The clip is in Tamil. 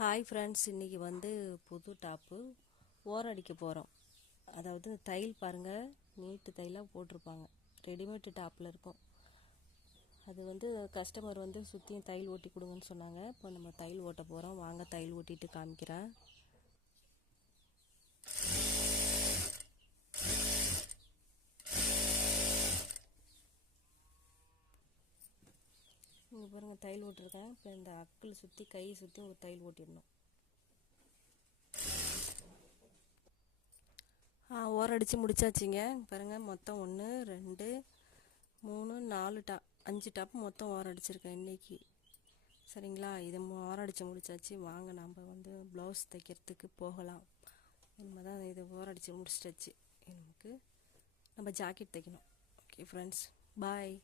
ஹாய் ஃப்ரெண்ட்ஸ், இன்றைக்கி வந்து புது டாப்பு ஓரடிக்க போகிறோம். அதாவது தையல் பாருங்கள், நீட்டு தையலாக போட்டிருப்பாங்க. ரெடிமேட் டாப்பில் இருக்கும். அது வந்து கஸ்டமர் வந்து சுற்றியும் தையல் ஓட்டி கொடுங்கன்னு சொன்னாங்க. இப்போ நம்ம தையல் ஓட்ட போகிறோம். வாங்க தையல் ஓட்டிட்டு காமிக்கிறேன். இங்கே பாருங்கள், தையல் ஓட்டிருக்கேன். இப்போ இந்த அக்கில் சுற்றி கையை சுற்றி ஒரு தையல் ஓட்டிடணும். ஓரடித்து முடிச்சாச்சுங்க. பாருங்கள், மொத்தம் 1 2 3 4 5 டாப் மொத்தம் ஓரடிச்சிருக்கேன் இன்றைக்கி. சரிங்களா, இது ஓரடித்து முடிச்சாச்சு. வாங்க நம்ம வந்து ப்ளவுஸ் தைக்கிறதுக்கு போகலாம். இனிமேல் தான் இது ஓரடித்து முடிச்சிட்டாச்சு. நமக்கு நம்ம ஜாக்கெட் தைக்கணும். ஓகே ஃப்ரெண்ட்ஸ், பாய்.